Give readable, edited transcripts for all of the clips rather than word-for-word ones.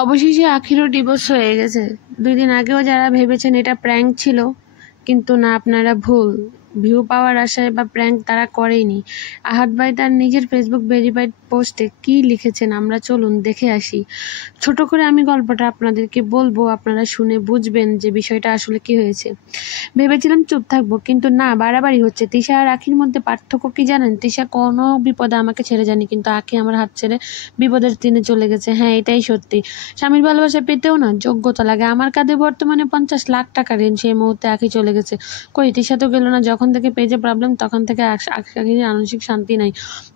অবশেষে আখিরও ডিভোর্স হয়ে গেছে। 2 দিন আগেও যারা ভেবেছেন এটা প্র্যাঙ্ক ছিল, কিন্তু না, আপনারা ভুল। ভিউ পাওয়ার আশায় বা প্র্যাঙ্ক তারা করেনি। আহাদ ভাই তার নিজের ফেসবুক ভেরিফাইড পোস্টে কি লিখেছেন আমরা চলুন দেখে আসি। ছোট করে আমি গল্পটা আপনাদেরকে বলবো, আপনারা শুনে বুঝবেন যে বিষয়টা আসলে কি হয়েছে। ভেবেছিলাম চুপ থাকবো, কিন্তু না, বাড়াবাড়ি হচ্ছে। তিশা আর আখির মধ্যে পার্থক্য কি জানেন? তিশা কোনো বিপদে আমাকে ছেড়ে যায়নি, কিন্তু আখি আমার হাত ছেড়ে বিপদের দিনে চলে গেছে। হ্যাঁ, এটাই সত্যি। স্বামীর ভালোবাসা পেতেও না যোগ্যতা লাগে। আমার কাঁধে বর্তমানে 50 লাখ টাকা ঋণ। সেই মুহূর্তে আখি চলে গেছে। কই, তিশা তো গেল না। যখন থেকে পেজে প্রবলেম তখন থেকে আখির মানসিক শান্তি নাই।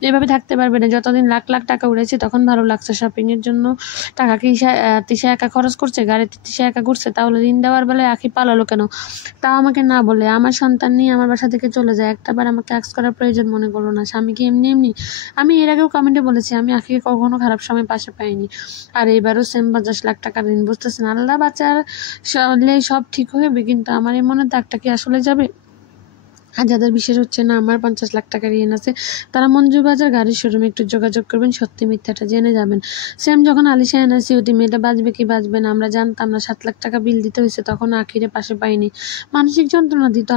এভাবে থাকতে পারবে না। যতদিন লাখ লাখ টাকা উড়েছে তখন ভালো লাগছে। শপিং এর জন্য টাকা কি তিশা একা খরচ করছে? গাড়িতে তিশা একা ঘুরছে? তাহলে ঋণ দেওয়ার বেলায় আখি পালালো কেন? তাও আমাকে না বলে। আমার সন্তান নিয়ে আমার বাসা থেকে চলে যায়। একটাবার আমাকে আক্স করার প্রয়োজন মনে করলো না। স্বামীকে এমনি এমনি। আমি এর আগেও কমেন্টে বলেছি আমি আখিকে কখনো খারাপ সময় পাশে পাইনি। আর এবারও সেম 50 লাখ টাকা ঋণ। বুঝতেছেন, আল্লাহ বাঁচার সব ঠিক হবে, কিন্তু আমার এই মনে দাগটা কি আসলে যাবে? আর যাদের বিশ্বাস হচ্ছে না আমার 50 লাখ টাকা ঋণ আছে, তারা মঞ্জুবাজার গাড়ির শোরুমে একটু যোগাযোগ করবেন, সত্যি মিথ্যাটা জেনে যাবেন। সেম যখন আলিশা এনআরসি ওটি মেয়েটা বাঁচবে কি বাঁচবে না আমরা জানতাম না। 7 লাখ টাকা বিল দিতে হয়েছে, তখন আখিরে পাশে পাইনি। মানসিক যন্ত্রণা দিত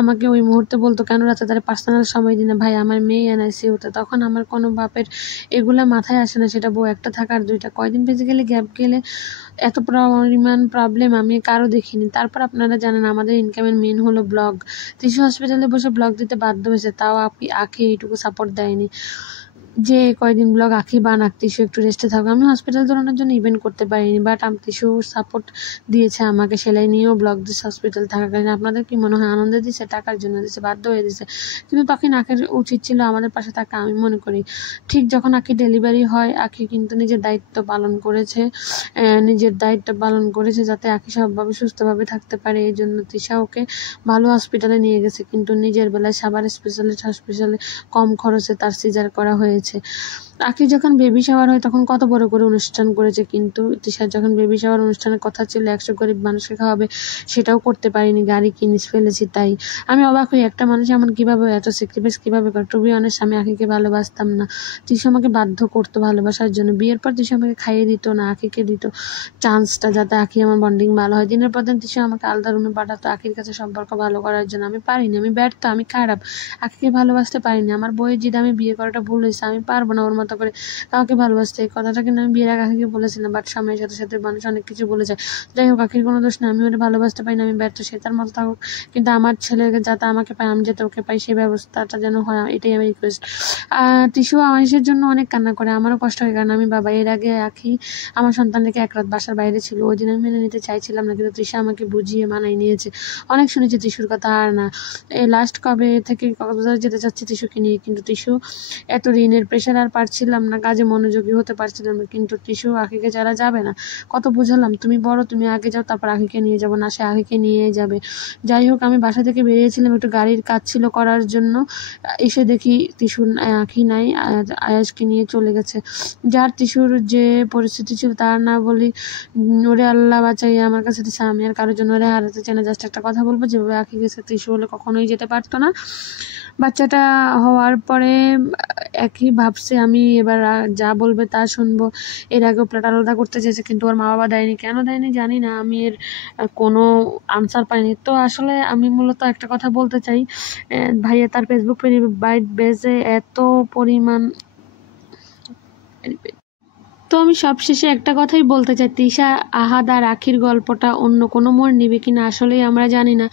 আমাকে ওই মুহূর্তে বলতো কেন রাতে তারা পার্সোনাল সময় দিনে। ভাই, আমার মেয়ে এনআরসি হতো, তখন আমার কোনো বাপের এগুলা মাথায় আসে না। সেটা বউ একটা থাকার 2টা, কয়দিন ফিজিক্যালি গ্যাপ গেলে এত পরিমাণ প্রবলেম আমি কারো দেখিনি। তারপর আপনারা জানেন আমাদের ইনকামের মেন হলো ব্লগ। শিশু হসপিটালে বসে ব্লগ দিতে বাধ্য হয়েছে, তাও আখি এইটুকু সাপোর্ট দেয়নি যে কয়দিন ব্লগ আখি বানাক, তিশু একটু রেস্টে থাকবে। আমি হসপিটাল চালানোর জন্য ইভেন্ট করতে পারিনি, বাট তিশু সাপোর্ট দিয়েছে আমাকে। সেলাই নিয়েও ব্লগ দিচ্ছে হসপিটাল থাকাকালীন। আপনাদের কি মনে হয় আনন্দে দিচ্ছে? টাকার জন্য দিচ্ছে, বাধ্য হয়ে দিচ্ছে। কিন্তু তখন আখির উচিত ছিল আমাদের পাশে থাকা, আমি মনে করি। ঠিক যখন আখি ডেলিভারি হয়, আখি কিন্তু নিজের দায়িত্ব পালন করেছে যাতে আখি সবভাবে সুস্থভাবে থাকতে পারে। এই জন্য তিশা ওকে ভালো হসপিটালে নিয়ে গেছে, কিন্তু নিজের বেলায় সাভার স্পেশালিস্ট হসপিটালে কম খরচে তার সিজার করা হয়েছে। আখি যখন বেবি শাওয়ার হয় তখন কত বড় করে অনুষ্ঠান করেছে, কিন্তু তিশার যখন বেবি শাওয়ার অনুষ্ঠানের কথা ছিল 100 গরিব মানুষকে খাওয়াবে, সেটাও করতে পারিনি, গাড়ি কিনে ফেলেছি। তাই আমি অবাক হই, একটা মানুষ এমন কিভাবে এত স্যাক্রিফাইস কিভাবে করে। টু বি অনেস্ট, আমি আখিকে ভালোবাসতাম না। তিশা আমাকে বাধ্য করতো ভালোবাসার জন্য। বিয়ের পর তিশা আমাকে খাইয়ে দিত না, আখিকে দিত চান্সটা যাতে আখি আমার বন্ডিং ভালো হয়। দিনের পর দিন তিশা আমাকে আলাদা রুমে পাঠাতো আখির কাছে সম্পর্ক ভালো করার জন্য। আমি পারিনি, আমি ব্যর্থ, আমি খারাপ, আখিকে ভালোবাসতে পারিনি। আমার বইয়ের জিদ আমি বিয়ে করাটা ভুল হয়েছে। আমি পারবো না ওর মতো করে কাউকে ভালোবাসতে। এই কথাটা কিন্তু আমি বিয়ের আগে আখিকে বলেছিলাম, বাট সময়ের সাথে সাথে মানুষ অনেক কিছু বলে যায়। যাই হোক, আখির কোনো দোষ নেই, আমি ওটা ভালোবাসতে পারি না, আমি ব্যর্থ। সে তার মতো থাকুক, কিন্তু আমার ছেলেকে যাতে আমাকে পায়, আমি যাতে ওকে পাই, সেই ব্যবস্থাটা যেন হয়, এটাই আমি রিকোয়েস্ট। তিশু মানুষের জন্য অনেক কান্না করে, আমারও কষ্ট হয়, কারণ আমি বাবা। এর আগে আখি আমার সন্তান রেখে 1 রাত বাসার বাইরে ছিল। ওই দিন আমি মেনে নিতে চাইছিলাম না, কিন্তু তৃষা আমাকে বুঝিয়ে মানাই নিয়েছে। অনেক শুনেছি ত্রিশুর কথা, আর না। এই লাস্ট কবে থেকে কক্সবাজার যেতে চাচ্ছি ত্রিশুকে নিয়ে, কিন্তু ত্রিশু এত ঋণের প্রেশার আর পারছিলাম না, কাজে মনোযোগী হতে পারছিলাম না। কিন্তু ত্রিশু আখিকে যারা যাবে না, কত বুঝালাম তুমি বড়, তুমি আগে যাও, তারপর আখিকে নিয়ে যাবো। না, সে আখিকে নিয়ে যাবে। যাই হোক, আমি বাসা থেকে বেরিয়েছিলাম, একটু গাড়ির কাজ ছিল করার জন্য। এসে দেখি ত্রিশু আখি নাই, আয়াসকে নিয়ে চলে গেছে। যার ত্রিশুর যে পরিস্থিতি ছিল তার না বলি, ওরে আল্লাহ বাঁচাই, আমার কাছে দিছে, আমি আর কারোর জন্য ওরে হারাতে চাই না। জাস্ট একটা কথা বলবো, যেভাবে আখি গেছে ত্রিশু হলে কখনোই যেতে পারতো না। বাচ্চাটা হওয়ার পরে একই ভাবছে আমি এবার যা বলবে তা শুনবো। এর আগেও প্লেট আলাদা করতে চেয়েছে, কিন্তু ওর মা বাবা দেয়নি। কেন দেয়নি জানি না, আমি এর কোনো আনসার পাইনি। তো আসলে আমি মূলত একটা কথা বলতে চাই, ভাইয়া তার ফেসবুক পেজে এত পরিমাণ। তো আমি সবশেষে একটা কথাই বলতে চাই, তিশা, আহাদ আর আখির গল্পটা অন্য কোনো মোড় নিবে কিনা আসলেই আমরা জানি না।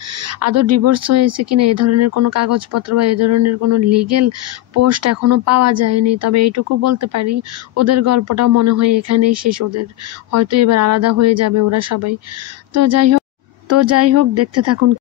আদৌ ডিভোর্স হয়েছে কিনা এই ধরনের কোনো কাগজপত্র বা এই ধরনের কোনো লিগেল পোস্ট এখনো পাওয়া যায়নি। তবে এইটুকু বলতে পারি, ওদের গল্পটা মনে হয় এখানেই শেষ। ওদের হয়তো এবার আলাদা হয়ে যাবে ওরা সবাই। তো যাই হোক দেখতে থাকুন।